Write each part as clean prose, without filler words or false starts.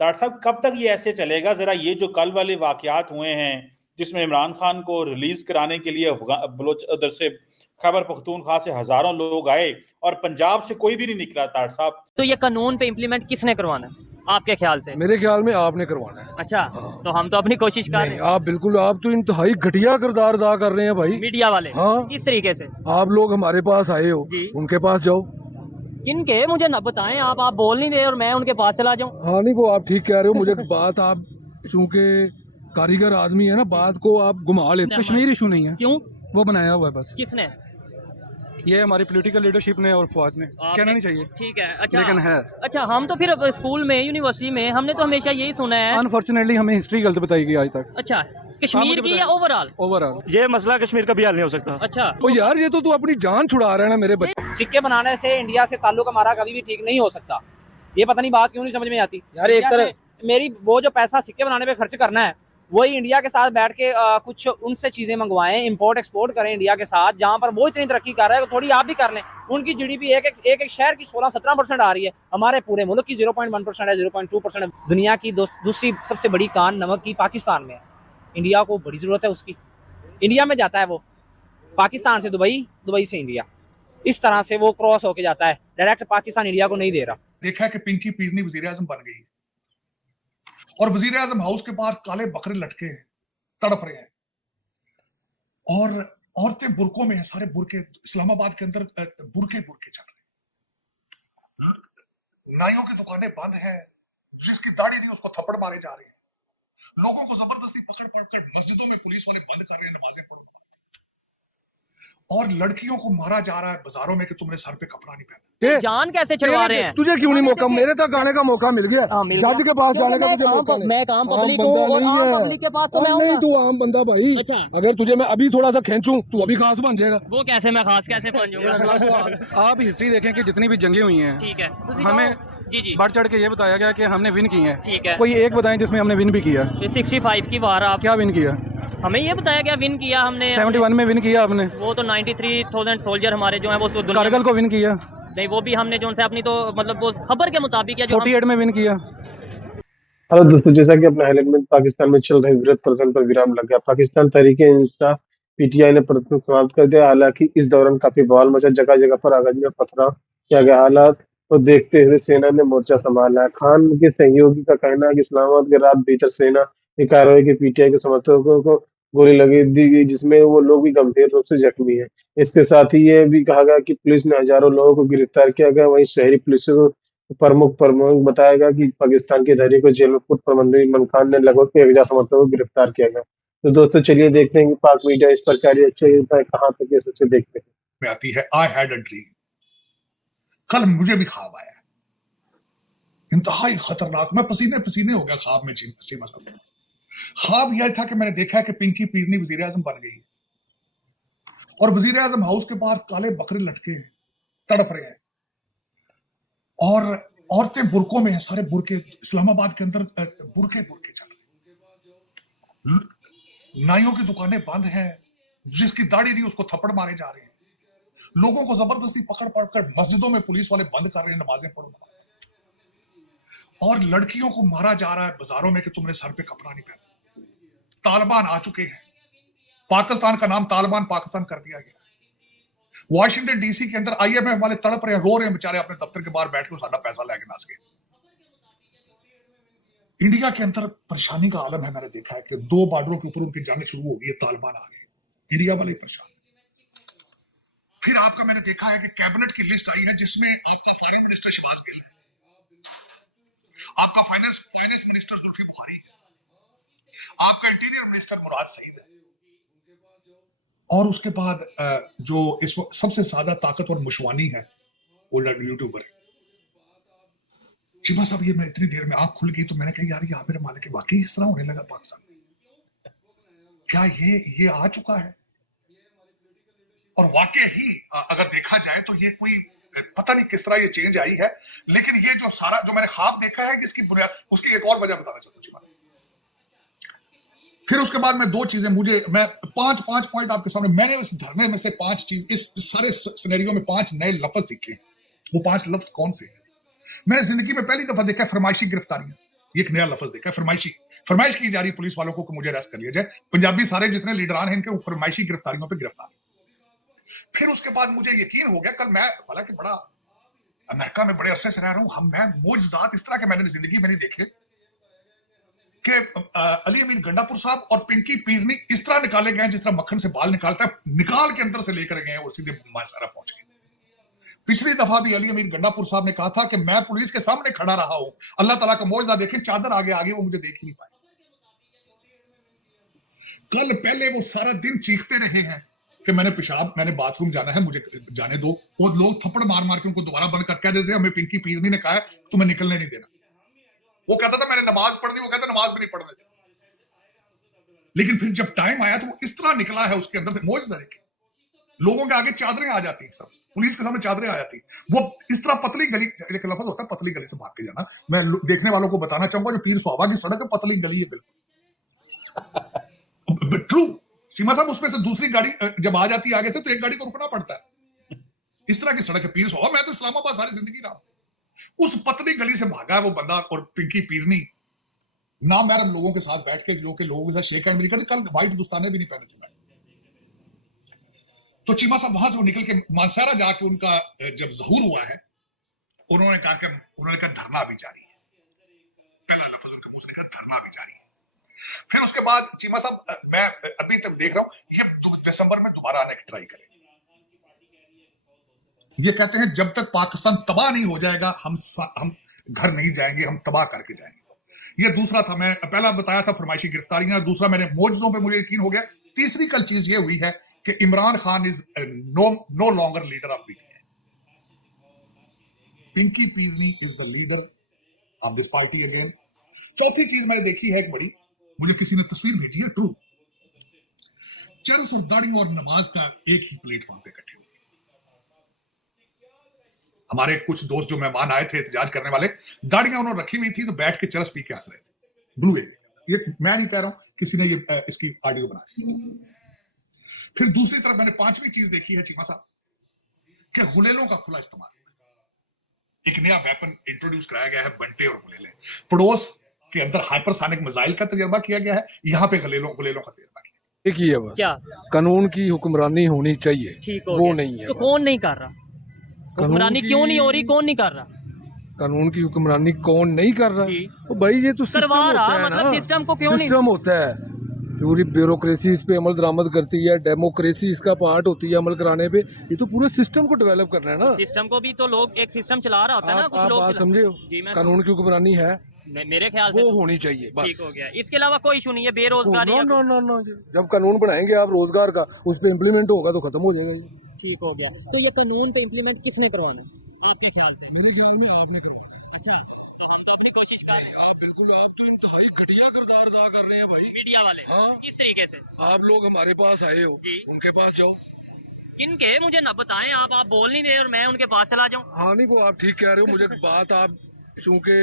Doctor साहब कब तक ये ऐसे चलेगा? जरा ये जो कल वाले वाकयात हुए हैं जिसमें इमरान खान को रिलीज कराने के लिए बलोच उधर से खैबर पख्तूनख्वा से हजारों लोग आए और पंजाब से कोई भी नहीं निकला डॉक्टर साहब। तो ये कानून पे इम्प्लीमेंट किसने करवाना है आपके ख्याल से? मेरे ख्याल में आपने करवाना है। अच्छा हाँ। तो हम तो अपनी कोशिश कर रहे हैं। आप बिल्कुल, आप तो इंतहाई घटिया किरदार अदा कर रहे हैं भाई, मीडिया वाले। हाँ। किस तरीके से? आप लोग हमारे पास आए हो, उनके पास जाओ। किनके? मुझे न बताएं। आप बोल नहीं रहे और मैं उनके पास चला जाऊं? हाँ नहीं, वो आप ठीक कह रहे हो। मुझे बात, आप चूंकि कारीगर आदमी है ना, बात को आप घुमा लेते। कश्मीर इशू नहीं है। क्यों? वो बनाया हुआ है बस। किसने? ये हमारी पॉलिटिकल लीडरशिप ने और फौज ने। कहना नहीं चाहिए, ठीक है। अच्छा, लेकिन है। अच्छा, हम तो फिर स्कूल में, यूनिवर्सिटी में हमने तो हमेशा यही सुना है। अनफॉर्चुनेटली हमें हिस्ट्री गलत बताई गई आज तक। अच्छा, कश्मीर की या ओवरऑल? ओवरऑल ये मसला कश्मीर का भी हल नहीं हो सकता। अच्छा तो यार ये तो तू अपनी जान छुड़ा रहा है ना मेरे बच्चे। सिक्के बनाने से इंडिया से ताल्लुक हमारा कभी भी ठीक नहीं हो सकता। ये पता नहीं बात क्यों नहीं समझ में आती यार। एक तरह मेरी वो जो पैसा सिक्के बनाने पे खर्च करना है, वही इंडिया के साथ बैठ के कुछ उनसे चीजें मंगवाएं, इंपोर्ट एक्सपोर्ट करें इंडिया के साथ, जहां पर वो इतनी तरक्की कर रहा है, थोड़ी आप भी कर लें। उनकी जीडीपी एक शहर की 16-17% आ रही है, हमारे पूरे मुल्क की 0.1% है, 0.2%। दुनिया की दूसरी सबसे बड़ी कान नमक की पाकिस्तान में है। इंडिया को बड़ी जरूरत है उसकी। इंडिया में जाता है वो, पाकिस्तान से दुबई, दुबई से इंडिया, इस तरह से वो क्रॉस होके जाता है। डायरेक्ट पाकिस्तान इंडिया को नहीं दे रहा। देखा है कि पिंकी पीरनी वजीर आजम बन गई और वजीर आजम हाउस के बाहर काले बकरे लटके तड़प रहे हैं और औरतें बुरकों में हैं, सारे बुरके इस्लामाबाद के अंदर बुरके चल रहे हैं। नाइयों की दुकानें बंद हैं, जिसकी दाढ़ी नहीं उसको थप्पड़ मारे जा रहे हैं। लोगों को जबरदस्ती पकड़ मस्जिदों में पुलिस वाले बंद कर रहे हैं, नमाजें पढ़ो। और लड़कियों को मारा जा रहा है बाजारों में कि तुमने सर पे कपड़ा नहीं पहना। जान कैसे छुड़वा रहे हैं? तुझे क्यों नहीं मौका? मेरे तक आने का मौका मिल गया। जज के पास जाने का तुझे मौका नहीं। मैं काम पब्लिक हूं और आम पब्लिक के पास तो मैं नहीं, तू आम बंदा भाई। अच्छा, अगर तुझे मैं अभी थोड़ा सा खींचूं तू अभी खास बन जाएगा। वो कैसे? मैं खास कैसे बन जाऊंगा? आप हिस्ट्री देखें कि जितनी भी जंगें हुई हैं, ठीक है, हमें जी बढ़ चढ़ के ये बताया गया कि हमने विन की है। ठीक है, कोई एक बताएं जिसमें हमने विन भी किया। 65 की बार आप क्या विन किया? हमें ये बताया गया विन किया हमने। 71 में विन किया आपने। वो तो 93,000 सोल्जर हमारे जो है वो कारगिल को विन किया। नहीं, वो भी हमने जो से अपनी तो मतलब वो खबर के मुताबिक है जो 48 में विन किया। हेलो दोस्तों, जैसा कि अपने हाईलाइट में पाकिस्तान में चल रहे विरोध प्रदर्शन पर विराम लग गया। पाकिस्तान तहरीके इंसाफ पीटीआई ने प्रदर्शन समाप्त कर दिया। हालांकि इस दौरान काफी बवाल मचा, जगह जगह पर आगाज में पथराव किया गया। हालात को देखते हुए सेना ने मोर्चा संभाला है। खान के सहयोगी का कहना है कि इस्लामाबाद के रात भीतर सेना की कार्रवाई की पीटीआई के समर्थकों को गोली लगी दी गई, जिसमें वो लोग भी गंभीर रूप से जख्मी हैं। इसके साथ ही ये भी कहा गया कि पुलिस ने हजारों लोगों को गिरफ्तार किया गया। वहीं शहरी पुलिस प्रमुख बताया गया कि पाकिस्तान के तहरीक को जेल में पूर्व प्रबंधक इमरान खान ने लगभग 1000 समर्थकों को गिरफ्तार किया गया। तो दोस्तों चलिए देखते हैं कि पाक मीडिया इस पर क्या रिएक्शन देता है, कहाँ तक ये सच्चे देखते हैं। में आती है आई हैड अ ड्रीम। कल मुझे भी ख्वाब आया, इंतहाई खतरनाक। मैं पसीने पसीने हो गया ख्वाब में। ख्वाब यह था कि मैंने देखा है कि पिंकी पीरनी वजीर आजम बन गई और वजीर आजम हाउस के बाहर काले बकरे लटके तड़प रहे हैं और औरतें बुरकों में हैं, सारे बुरके इस्लामाबाद के अंदर बुरके चल रहे हैं। नाइयों की दुकानें बंद हैं, जिसकी दाढ़ी नहीं उसको थप्पड़ मारे जा रहे हैं। लोगों को जबरदस्ती पकड़ मस्जिदों में पुलिस वाले बंद कर रहे हैं, नमाजें पढ़ो। और लड़कियों को मारा जा रहा है बाजारों में कि तुमने सर पे कपड़ा नहीं पहना। तालिबान आ चुके हैं, पाकिस्तान का नाम तालिबान पाकिस्तान कर दिया गया। वॉशिंगटन डीसी के अंदर आईएमएफ वाले तड़प रहे हैं, रो रहे हैं बेचारे अपने दफ्तर के बाहर बैठ के साडा पैसा लेके नस गए। इंडिया के अंदर परेशानी का आलम है। मैंने देखा है कि 2 बॉर्डरों के ऊपर उनकी जंग शुरू हो गई है, तालिबान आ गए, इंडिया वाले परेशान। फिर आपका मैंने देखा है कि कैबिनेट की लिस्ट आई है जिसमें आपका फॉरेन मिनिस्टर शहबाज गिल है, आपका फाइनेंस मिनिस्टर जुल्फी बुखारी है, आपका इंटीरियर मिनिस्टर मुराद सईद है, और उसके बाद जो इस वक्त सबसे ज्यादा ताकतवर मुशवानी है वो यूट्यूबर है। चिमा साहब, ये मैं इतनी देर में आंख खुल गई तो मैंने कहा यार ये मेरे मालिक की वाकई इस तरह होने लगा पाकिस्तान में। क्या ये आ चुका है? और वाकई ही अगर देखा जाए तो ये कोई पता नहीं किस तरह ये चेंज आई है। लेकिन ये जो सारा जो मैंने ख्वाब देखा है इसकी बुनियाद, उसकी एक और वजह बताना चाहता हूँ। फिर उसके बाद मैं 2 चीजें मैं 5 पॉइंट आपके सामने, मैंने इस धरने में से 5 चीज, इस सारे सिनेरियो में 5 नए लफ्ज सीखे। वो 5 लफ्ज कौन से हैं? मैंने जिंदगी में पहली दफा देखा है फरमाइशी गिरफ्तारियां। ये एक नया लफ्ज देखा, फरमाइश की जा रही पुलिस वालों को कि मुझे अरेस्ट कर लिया जाए। पंजाबी सारे जितने लीडरान हैं इनके फरमाइशी गिरफ्तारियों पे गिरफ्तार। फिर उसके बाद मुझे यकीन हो गया, कल मैं हालांकि बड़ा अमेरिका में बड़े अरसे से रह रहा हूं, मैं मोजज़ात इस तरह के मैंने जिंदगी में नहीं देखे कि अली अमीन गंडापुर साहब और पिंकी पीरनी इस तरह निकाले गए जिस तरह मक्खन से बाल निकालता है, निकाल के अंदर से लेकर गए और सीधे मानसारा पहुंच गए। पिछली दफा भी अली अमीन गंडापुर साहब ने कहा था कि मैं पुलिस के सामने खड़ा रहा हूं, अल्लाह ताला का मौजज़ा देखें, चादर आगे आगे वो मुझे देख ही नहीं पाए। कल पहले वो सारा दिन चीखते रहे हैं कि मैंने बाथरूम जाना है, मुझे जाने दो, और लोग थप्पड़ मार मार के उनको दोबारा बंद कर कह देते, हमें पिंकी पीरनी ने कहा है तुम्हें निकलने नहीं देना। वो कहता था मैंने नमाज पढ़ दी, वो कहता नमाज भी नहीं पढ़ने दी। लेकिन फिर जब टाइम आया तो वो इस तरह निकला है उसके अंदर से, मौजज़ा देखें, लोगों के आगे चादरें आ जाती हैं, सब पुलिस के सामने चादरें आ जाती, वो इस तरह पतली गली, एक लफ्ज होता है पतली गली से भाग के जाना। मैं देखने वालों को बताना चाहूंगा जो पीर सुहाबा की सड़क है पतली गली है बिल्कुल ट्रू। चीमा साहब उसमें से दूसरी गाड़ी जब आ जाती है आगे से तो एक गाड़ी को रुकना पड़ता है, इस तरह की सड़क है पीर सुहाबा। मैं तो इस्लामाबाद सारी जिंदगी रहा, उस पतली गली से भागा है वो बंदा, और पिंकी पीरनी ना महरम लोगों के साथ बैठ के, जो कि लोगों के साथ शेक हैंड भी नहीं करते, कल व्हाइट दस्ताने भी नहीं पहने थे मैंने। तो चीमा साहब वहां से वो निकल के मानसारा जाके उनका जब ज़हूर हुआ है, उन्होंने कहा धरना भी जारी है, पहला लफ्ज उनके मुंह से निकला धरना भी जारी है। फिर उसके बाद चीमा साहब मैं अभी तक देख रहा हूं ये दिसंबर में दोबारा आने की ट्राई करेंगे। ये कहते हैं जब तक पाकिस्तान तबाह नहीं हो जाएगा हम घर नहीं जाएंगे, हम तबाह करके जाएंगे। ये दूसरा था, मैं पहला बताया था फरमाइशी गिरफ्तारियां, दूसरा मैंने मौजज़ों पे मुझे यकीन हो गया। तीसरी कल चीज ये हुई है कि Imran Khan is no longer leader of PTI. Pinky Pirni is the leader of this party again. चौथी चीज मैंने देखी है एक बड़ी, मुझे किसी ने तस्वीर भेजी है, ट्रू, चरस और दाढ़ी और नमाज का एक ही प्लेटफॉर्म पे इकट्ठे हुए। हमारे कुछ दोस्त जो मेहमान आए थे एहतजाज करने वाले, दाढ़ियां उन्होंने रखी हुई थी तो बैठ के चरस पी के हंस रहे थे, ब्लू ये मैं नहीं कह रहा हूं, किसी ने ये इसकी ऑडियो बनाई। फिर दूसरी तरफ मैंने पांचवी चीज देखी है चीमा साहब कि गुलेलों का खुला इस्तेमाल, एक नया वेपन इंट्रोड्यूस कराया गया है, बंटे और गुलेले। पड़ोस के अंदर हाइपरसोनिक मिसाइल का तजर्बा किया गया है, यहाँ पे गुलेलों का तजर्बा किया। एक ही है बस, क्या कानून की हुक्मरानी होनी चाहिए, ठीक हो वो गया। नहीं है। तो कौन नहीं कर रहा हुक्मरानी, क्यों नहीं हो रही, कौन नहीं कर रहा? कानून की हुक्मरानी कौन नहीं कर रहा? तो भाई ये तो सिस्टम करवा होता रहा, है मतलब ना, सिस्टम को क्यों नहीं? सिस्टम होता है, पूरी ब्यूरोक्रेसी इस पे अमल दरामद करती है, डेमोक्रेसी इसका पार्ट होती है अमल कराने पे। ये तो पूरे सिस्टम को डेवलप करना है ना। सिस्टम को भी तो लोग, एक सिस्टम चला रहा होता है ना, कुछ लोग बात समझे हो? जी मैं कानून की हुक्मरानी है, मेरे ख्याल से वो तो होनी चाहिए बस। ठीक हो गया, इसके अलावा कोई इशू नहीं है। बेरोजगारी नो, जब कानून बनाएंगे आप रोजगार का, उस पे इम्प्लीमेंट होगा तो खत्म हो जाएगा ये। ठीक हो गया। तो ये कानून पे इम्प्लीमेंट किसने करवाना है आपके ख्याल से? मेरे ख्याल में आपने करवाना। अच्छा, तो हम तो अपनी कोशिश कर रहे हैं। आप बिल्कुल, आप तो इंतहाई घटिया किरदार अदा कर रहे हैं भाई, मीडिया वाले। हाँ। किस तरीके से? आप लोग हमारे पास आए हो जी, उनके पास जाओ। किनके, मुझे ना बताएं आप बोल नहीं रहे और मैं उनके पास चला जाऊं? हाँ नहीं, वो आप ठीक कह रहे हो, मुझे बात, आप चूंकि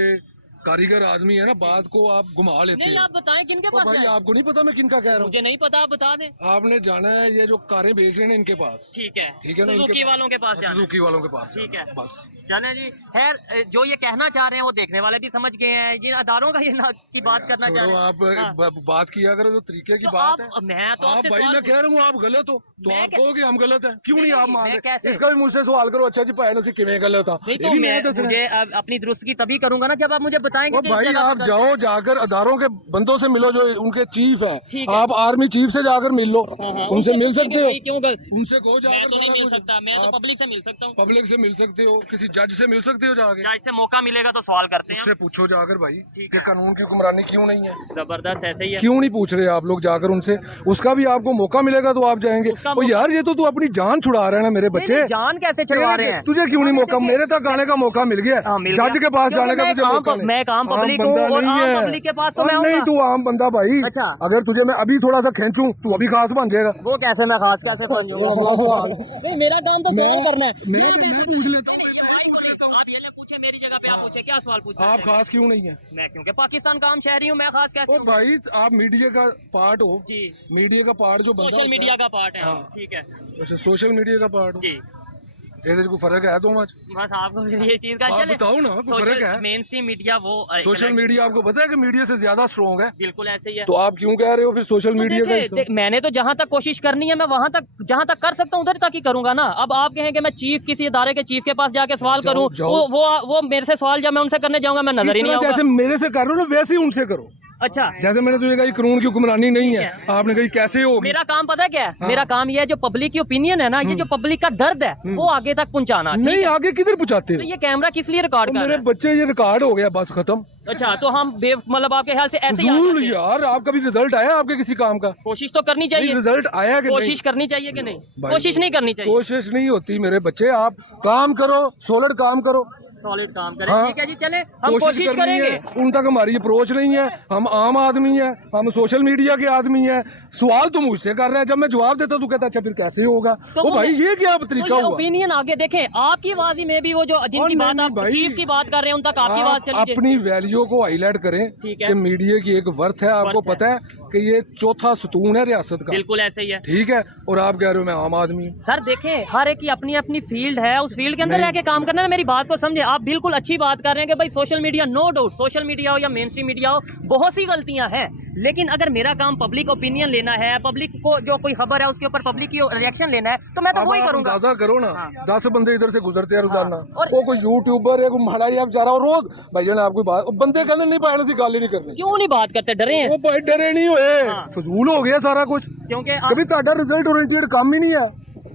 कारीगर आदमी है ना, बात को आप घुमा लेते नहीं, हो। आप बताएं किनके पास भाई जाएं? आपको नहीं पता मैं किनका कह रहा हूँ? मुझे नहीं पता, आप बता दें। आपने जाना है ये जो कारें बेच रहे हैं इनके पास। ठीक है ठीक है ना, सुजुकी वालों के पास जाना है। सुजुकी वालों के पास ठीक जाना है, बस। चलें जी। खैर, जो ये कहना चाह रहे हैं वो देखने वाले भी समझ गए हैं, जिन अदारों का ये की बात करना चाह रहे हैं। आप हाँ। बात किया करो जो तरीके की तो बात है। मैं तो आप आपसे भाई, सवाल मैं कह रहा हूँ आप गलत हो तो मैं आप कहोगे हम गलत है, क्यों नहीं नहीं, आप मान मैं रहे? कैसे? इसका भी मुझसे सवाल करो, अच्छा जी भाई से किमें गलत था, नहीं ये तो भी मैं दसना है। मुझे अपनी दुरुस्तगी तभी करूंगा ना जब आप मुझे बताएंगे कि इस भाई जगह आप पर- जाओ, जाकर अदारों के बंदों से मिलो जो उनके चीफ ठीक है, है। आप आर्मी चीफ से जाकर मिल लो, हाँ, उनसे मिल सकते हो, क्यों उनसे कहो मैं जाकर तो नहीं सारा मिल कुछ। सकता, मैं तो आप पब्लिक से मिल सकता हूँ। पब्लिक से मिल सकते हो, किसी जज से मिल सकते हो जाके, जज से मौका मिलेगा तो सवाल करते हैं। उससे पूछो जाकर भाई ठीक कि है। कानून की हुक्मरानी क्यों नहीं है, जबरदस्त, ऐसे ही है। क्यों नहीं पूछ रहे आप लोग जाकर उनसे, उसका भी आपको मौका मिलेगा तो आप जाएंगे। उसका ओ यार, ये तो तू अपनी जान छुड़ा रहा है ना मेरे नहीं, बच्चे। नहीं, जान कैसे छुड़वा रहे हैं? तुझे क्यों नहीं मौका, मेरे तक आने का मौका मिल गया, हाँ, मिल जज गया। के पास क्योंकि जाने का तुझे मौका मैं काम पब्लिक हूँ बंदा और नहीं आम है। पब्लिक के पास तो मैं नहीं, आऊंगा। तू आम बंदा भाई। अच्छा। अगर तुझे मैं अभी थोड़ा सा खींचूं तू अभी खास बन जाएगा। वो कैसे, मैं खास कैसे बन जाऊंगा? नहीं, मेरा काम तो सवाल करना है। मैं पूछ लेता हूँ, आप ये पूछे मेरी जगह पे, आप पूछे क्या सवाल पूछे? आप खास क्यों नहीं है? मैं क्योंकि पाकिस्तान का आम शहरी हूँ, मैं खास कैसे ओ हूँ? भाई, आप मीडिया का पार्ट हो जी, मीडिया का पार्ट जो बंदा सोशल होता मीडिया है। का पार्ट है। हाँ। ठीक है अच्छा, सोशल मीडिया का पार्ट हो। जी। कोई फर्क है तो मच बस आपको फिर ये चीज का आप चले बताओ ना, कोई फर्क है? मेन स्ट्रीम मीडिया वो सोशल मीडिया आपको पता है कि मीडिया से ज्यादा स्ट्रॉन्ग है, बिल्कुल ऐसे ही है। तो आप क्यों कह रहे हो फिर सोशल तो मीडिया का देखिए, मैंने तो जहां तक कोशिश करनी है मैं वहां तक जहां तक कर सकता हूं उधर तक ही करूंगा ना। अब आप कहें कि मैं चीफ किसी इदारे के चीफ के पास जाके सवाल करूं, वो मेरे से सवाल जब मैं उनसे करने जाऊंगा मैं नजर ही नहीं आऊंगा। जैसे मेरे से कर रहे हो ना वैसे ही उनसे करो। अच्छा, जैसे मैंने तुझे कहा ये कानून की हुक्मरानी नहीं है, आपने कही कैसे होगी। मेरा काम पता है क्या है? मेरा काम ये है जो पब्लिक की ओपिनियन है ना, ये जो पब्लिक का दर्द है वो आगे तक पहुंचाना। नहीं, आगे किधर पहुंचाते हो? तो ये कैमरा किस लिए रिकॉर्ड कर रहा मेरे है? बच्चे ये रिकॉर्ड हो गया, बस खत्म। अच्छा, तो हम मतलब आपके ख्याल से ऐसे ही फजूल यार, आपका भी रिजल्ट आया आपके किसी काम का? कोशिश तो करनी चाहिए। रिजल्ट आया कि कोशिश करनी चाहिए कि नहीं? कोशिश नहीं करनी चाहिए। कोशिश नहीं होती मेरे बच्चे, आप काम करो, सोलर काम करो, सॉलिड काम करें। हाँ, ठीक है जी, चले हम कोशिश करेंगे। उन तक हमारी अप्रोच नहीं है, हम आम आदमी है, हम सोशल मीडिया के आदमी है। सवाल तो मुझसे कर रहे हैं, जब मैं जवाब देता तो कहता अच्छा फिर कैसे होगा। तो वो भाई ये क्या तरीका हुआ? ओपिनियन आगे देखें, आपकी आवाज ही में भी वो जो जिनकी बात आप चीफ की बात कर रहे हैं उन तक आपकी आवाज चली। अपनी वैल्यू को हाईलाइट करें कि मीडिया की एक वर्थ है, आपको पता है कि ये चौथा सतून है रियासत का। बिल्कुल ऐसे ही है, ठीक है। और आप कह रहे हो मैं आम आदमी हूँ। सर देखें, हर एक की अपनी अपनी फील्ड है, उस फील्ड के अंदर रह के काम करना है। मेरी बात को समझे। आप बिल्कुल अच्छी बात कर रहे हैं कि भाई social media, no doubt social media हो या मेन स्ट्रीम मीडिया हो, बहुत सी गलतियां हैं, लेकिन अगर मेरा काम पब्लिक ओपिनियन लेना है, पब्लिक को जो कोई खबर है उसके ऊपर पब्लिक की रिएक्शन लेना है, तो मैं तो वही करूंगा। अंदाजा करो ना, 10 बंदे इधर से गुजरते हैं रोजाना, वो कोई यूट्यूबर है, कोई माड़ा या बेचारा, और रोज भाईजान आपको बात बंदे कहते नहीं पाने से गाली नहीं करनी। क्यों नहीं बात करते? डरे हैं वो भाई, डरे नहीं हुए, फजूल हो गया सारा कुछ, क्योंकि कभी ਤੁਹਾਡਾ रिजल्ट ओरिएंटेड काम ही नहीं है।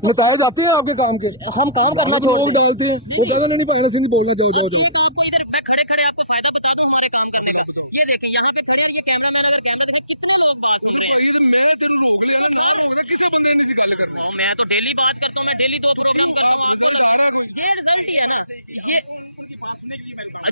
बताए जाते हैं आपके काम के, हम काम करना लोग डालते हैं, वो कहते नहीं पाने से नहीं बोलना, जाओ जाओ जाओ। तो आपको इधर मैं खड़े खड़े आपको फायदा बता दूं हमारे काम करने का। ये देखें यहाँ पे खड़े, ये कैमरामैन अगर कैमरा देखे कितने लोग बात सुन रहे हैं। मैं तेरे रोक लिया ना, किसी बंदे ने गल करना। मैं तो डेली बात करता हूँ, मैं डेली 2 प्रोग्राम करता हूँ। ये रिजल्ट ही है ना, ये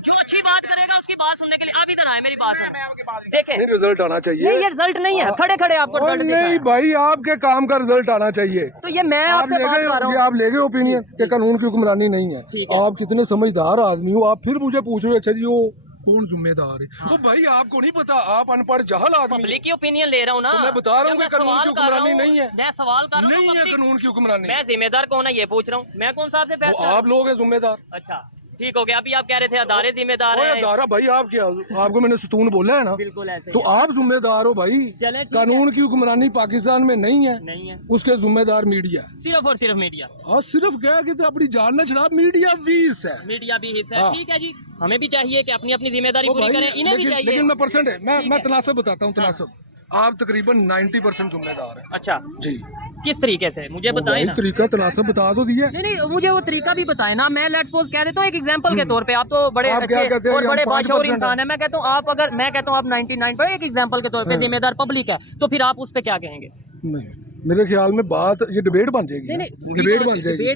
जो अच्छी बात करेगा उसकी बात सुनने के लिए आप इधर आए, मेरी बात सुन। देखें, रिजल्ट आना चाहिए। नहीं, ये रिजल्ट नहीं है, खड़े खड़े आपको रिजल्ट दिखा नहीं है। भाई, आपके काम का रिजल्ट आना चाहिए। तो ये मैं आपसे बात कर रहा हूँ, आप ले गए ओपिनियन कि कानून की हुक्मरानी नहीं है। आप कितने समझदार आदमी हो, आप फिर मुझे पूछ रहे हो अच्छा जी वो कौन जिम्मेदार है? वो भाई आपको नहीं पता, आप अनपढ़ जहल आदमी। पब्लिक की ओपिनियन ले रहा हूँ ना, तो मैं बता रहा हूँ कि कानून की हुक्मरानी नहीं है। मैं सवाल कर रहा हूँ, नहीं है कानून की हुक्मरानी। मैं जिम्मेदार कौन है ये पूछ रहा हूँ, मैं कौन सा आपसे फैसला? आप लोग हैं जिम्मेदार। अच्छा ठीक हो गया। अभी आप कह रहे थे अदारे जिम्मेदार है। अदारा भाई, आप क्या, आपको मैंने सतून बोला है ना, बिल्कुल ऐसे। तो आप जिम्मेदार हो भाई। चले, कानून की हुक्मरानी पाकिस्तान में नहीं है, नहीं है, उसके जिम्मेदार मीडिया, सिर्फ और सिर्फ मीडिया। और सिर्फ क्या कि अपनी जान न छड़ा, मीडिया भी हिस्सा है, मीडिया भी हिस्सा है। ठीक है जी, हमें भी चाहिए कि अपनी अपनी जिम्मेदारी पूरी करें, इन्हें भी चाहिए। लेकिन मैं परसेंट है, मैं तनासब बताता हूँ, तनासब आप तकरीबन 90% जिम्मेदार है। अच्छा जी, किस तरीके से मुझे बताएं ना। तरीका तनासब बता दो दिया। नहीं, मुझे वो तरीका भी बताएं ना। मैं लेट्स सपोज कह देता हूँ एक एग्जांपल के तौर पे, आप तो बड़े आप क्या अच्छे कहते हैं और कि हम बड़े 5% बाशऊर इंसान है। मैं कहता हूँ आप, अगर मैं कहता हूँ आप 99 पर एक एग्जांपल के तौर पे जिम्मेदार पब्लिक है, तो फिर आप उस पे क्या कहेंगे? नहीं, मेरे ख्याल में बात ये डिबेट बन जाएगी। डिबेट बन जाएगी।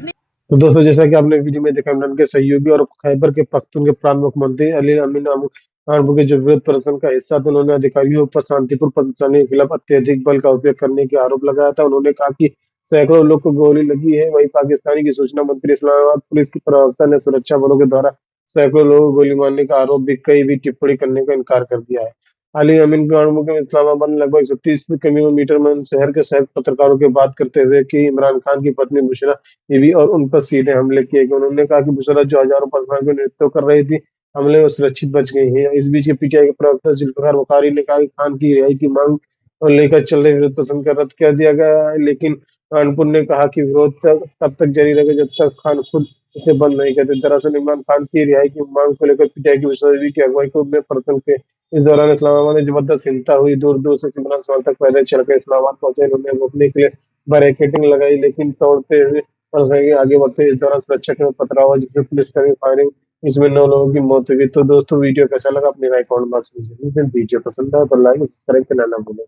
तो दोस्तों, जैसा कि आपने वीडियो में देखा, इमरान के सहयोगी और खैबर के पख्तून के प्रांत मुख्यमंत्री अली अमीन खान के जो विरोध प्रदर्शन का हिस्सा था, उन्होंने अधिकारियों पर शांतिपूर्ण प्रदर्शन के खिलाफ अत्यधिक बल का उपयोग करने के आरोप लगाया था। उन्होंने कहा कि सैकड़ों लोग को गोली लगी है। वहीं पाकिस्तानी की सूचना मंत्री इस्लामाबाद पुलिस के प्रवक्ता ने सुरक्षा बलों के द्वारा सैकड़ों लोगों को गोली मारने का आरोप भी कई भी टिप्पणी करने का इनकार कर दिया है। अली अमीन के इस्लामाबाद में लगभग 130 किलोमीटर में शहर के सैकड़ों पत्रकारों के बात करते हुए कि इमरान खान की पत्नी बुशरा बीवी और उन पर सीधे हमले किए गए। उन्होंने कहा कि बुशरा जो हजारों पत्रकारों के नृत्य कर रही थी, हमले में सुरक्षित बच गई है। इस बीच पीटीआई के प्रवक्ता जुल्फिकार बुखारी ने कहा कि खान की रिहाई की मांग लेकर चल रहे विरोध प्रदर्शन का रद्द कर दिया गया है, लेकिन कानपुर ने कहा कि विरोध तब तक जारी रहेगा जब तक खान खुद इसे बंद नहीं करते। दरअसल इमरान खान की रिहाई की मांग को लेकर पीटीआई की विश्वविद्यालय की अगुवाई को में प्रदर्शन के इस दौरान इस्लामाबाद में जबरदस्त हिंसा हुई। दूर दूर से इमरान खान तक पैदल चलकर इस्लामाबाद पहुंचे। उन्होंने रोकने के लिए बैरिकेडिंग लगाई, लेकिन तोड़ते हुए आगे बढ़ते इस दौरान सुरक्षा के पथराव हुआ, जिसमें पुलिसकर्मी फायरिंग, इसमें 9 लोगों की मौत हुई। तो दोस्तों, वीडियो कैसा लगा अपनी राय कमेंट बॉक्स में जरूर दें। वीडियो पसंद आए तो लाइक सब्सक्राइब करना ना भूलें।